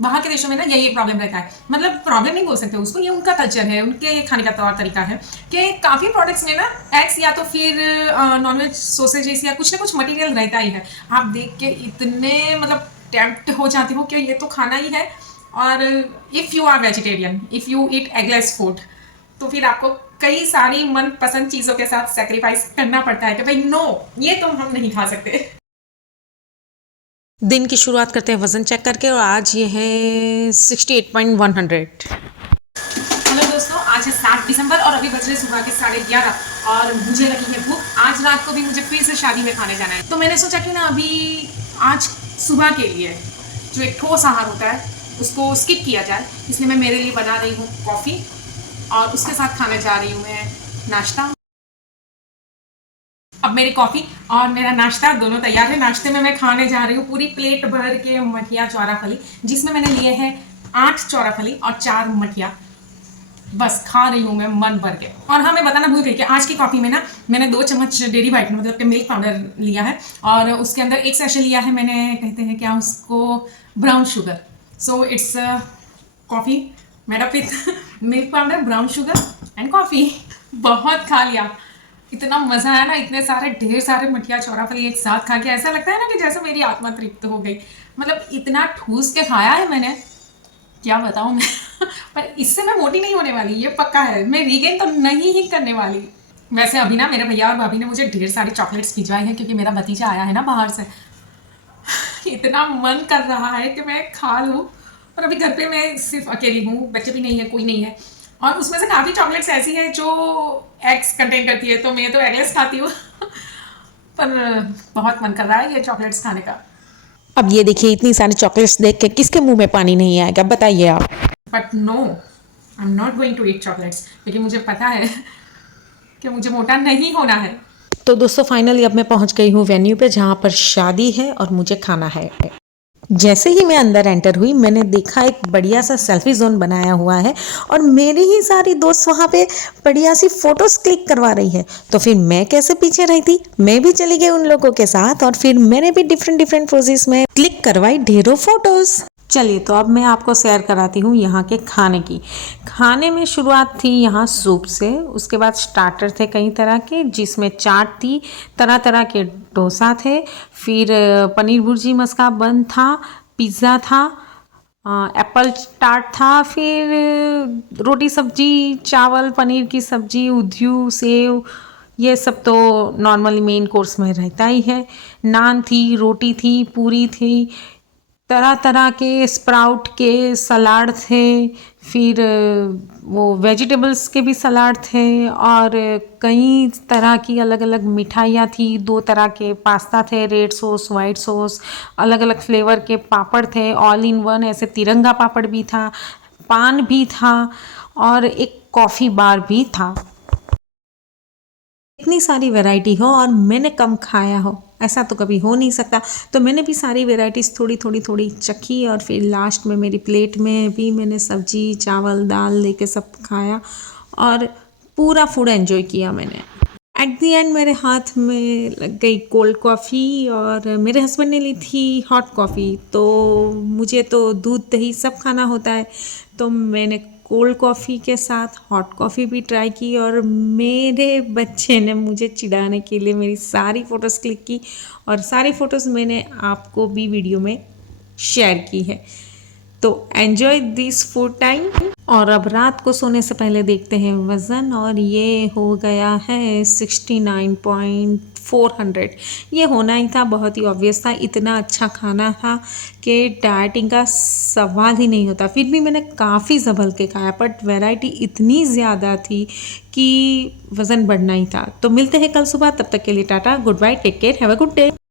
बाहर के देशों में ना यही एक प्रॉब्लम रहता है, मतलब प्रॉब्लम नहीं बोल सकते उसको, ये उनका कल्चर है, उनके खाने का तौर तरीका है कि काफ़ी प्रोडक्ट्स में ना एग्स या तो फिर नॉनवेज सोसेजेस या कुछ ना कुछ मटेरियल रहता ही है। आप देख के इतने मतलब टेम्प्ट हो जाते हो कि ये तो खाना ही है। और if you are vegetarian, if you eat eggless food, तो फिर आपको कई सारी मनपसंद चीज़ों के साथ सेक्रीफाइस करना पड़ता है कि भाई नो, ये तो हम नहीं खा सकते। दिन की शुरुआत करते हैं वज़न चेक करके और आज ये है 68.100। हेलो दोस्तों, आज है 7 दिसंबर और अभी बज रहे सुबह के 11:30 और मुझे लगी है भूख। आज रात को भी मुझे फिर से शादी में खाने जाना है, तो मैंने सोचा कि ना अभी आज सुबह के लिए जो एक ठोस आहार होता है उसको स्किप किया जाए, इसलिए मैं मेरे लिए बना रही हूँ कॉफ़ी और उसके साथ खाने जा रही हूँ मैं नाश्ता। अब मेरी कॉफ़ी और मेरा नाश्ता दोनों तैयार है। नाश्ते में मैं खाने जा रही हूँ पूरी प्लेट भर के मठिया चौराफली, जिसमें मैंने लिए हैं 8 चौराफली और 4 मठिया। बस खा रही हूँ मैं मन भर के। और हाँ, मैं बताना भूल गई कि आज की कॉफ़ी में ना मैंने 2 चम्मच डेरी वाइट मतलब कि मिल्क पाउडर लिया है और उसके अंदर एक सैशे लिया है मैंने, कहते हैं क्या उसको, brown sugar. So it's coffee made up with milk powder, brown sugar and coffee. बहुत खा लिया, इतना मज़ा आया ना, इतने सारे ढेर सारे मठिया चौराफली एक साथ खा के ऐसा लगता है ना कि जैसे मेरी आत्मा तृप्त हो गई। मतलब इतना ठूस के खाया है मैंने, क्या बताऊँ मैं। पर इससे मैं मोटी नहीं होने वाली, ये पक्का है। मैं रीगेन तो नहीं ही करने वाली। वैसे अभी ना मेरे भैया और भाभी ने मुझे ढेर सारी चॉकलेट्स भिजवाई हैं क्योंकि मेरा भतीजा आया है ना बाहर से। इतना मन कर रहा है कि मैं खा लूँ, पर अभी घर पे मैं सिर्फ अकेली हूँ, बच्चे भी नहीं है, कोई नहीं है। और उसमें से काफ़ी चॉकलेट्स ऐसी हैं जो एग्स कंटेन करती है, तो मैं तो एगलेस खाती हूँ। पर बहुत मन कर रहा है ये चॉकलेट्स खाने का। अब ये देखिए इतनी सारी चॉकलेट्स देख के किसके मुंह में पानी नहीं आएगा बताइए आप। But no, I am not going to eat chocolates, क्योंकि मुझे पता है कि मुझे मोटा नहीं होना है। तो दोस्तों फाइनली अब मैं पहुंच गई हूँ वेन्यू पे जहाँ पर शादी है और मुझे खाना है। जैसे ही मैं अंदर एंटर हुई मैंने देखा एक बढ़िया सा सेल्फी जोन बनाया हुआ है और मेरी ही सारी दोस्त वहाँ पे बढ़िया सी फोटोज क्लिक करवा रही है। तो फिर मैं कैसे पीछे रही थी, मैं भी चली गई उन लोगों के साथ और फिर मैंने भी डिफरेंट डिफरेंट पोजेस में क्लिक करवाई ढेरों फोटोज। चलिए तो अब मैं आपको शेयर कराती हूँ यहाँ के खाने की। खाने में शुरुआत थी यहाँ सूप से, उसके बाद स्टार्टर थे कई तरह के जिसमें चाट थी, तरह तरह के डोसा थे, फिर पनीर भुर्जी मस्का बन था, पिज़्ज़ा था, एप्पल टार्ट था, फिर रोटी सब्जी, चावल, पनीर की सब्जी, उधियू, सेव, ये सब तो नॉर्मली मेन कोर्स में रहता ही है। नान थी, रोटी थी, पूरी थी, तरह तरह के स्प्राउट के सलाद थे, फिर वो वेजिटेबल्स के भी सलाद थे और कई तरह की अलग अलग मिठाइयाँ थी, 2 तरह के पास्ता थे, रेड सॉस, वाइट सॉस, अलग अलग फ्लेवर के पापड़ थे, ऑल इन वन ऐसे तिरंगा पापड़ भी था, पान भी था और एक कॉफ़ी बार भी था। इतनी सारी वैरायटी हो और मैंने कम खाया हो ऐसा तो कभी हो नहीं सकता। तो मैंने भी सारी वैरायटीज़ थोड़ी थोड़ी थोड़ी चखी और फिर लास्ट में मेरी प्लेट में भी मैंने सब्जी, चावल, दाल लेके सब खाया और पूरा फूड एंजॉय किया मैंने। एट दी एंड मेरे हाथ में लग गई कोल्ड कॉफ़ी और मेरे हस्बैंड ने ली थी हॉट कॉफ़ी। तो मुझे तो दूध दही सब खाना होता है, तो मैंने कोल्ड कॉफ़ी के साथ हॉट कॉफ़ी भी ट्राई की और मेरे बच्चे ने मुझे चिढ़ाने के लिए मेरी सारी फ़ोटोज़ क्लिक की और सारी फ़ोटोज़ मैंने आपको भी वीडियो में शेयर की है। तो एन्जॉय दिस फूड टाइम। और अब रात को सोने से पहले देखते हैं वज़न और ये हो गया है 69.400। ये होना ही था, बहुत ही ऑब्वियस था, इतना अच्छा खाना था कि डाइटिंग का सवाल ही नहीं होता। फिर भी मैंने काफ़ी संभल के खाया बट वैरायटी इतनी ज़्यादा थी कि वज़न बढ़ना ही था। तो मिलते हैं कल सुबह, तब तक के लिए tata, good bye, take care, have a good day.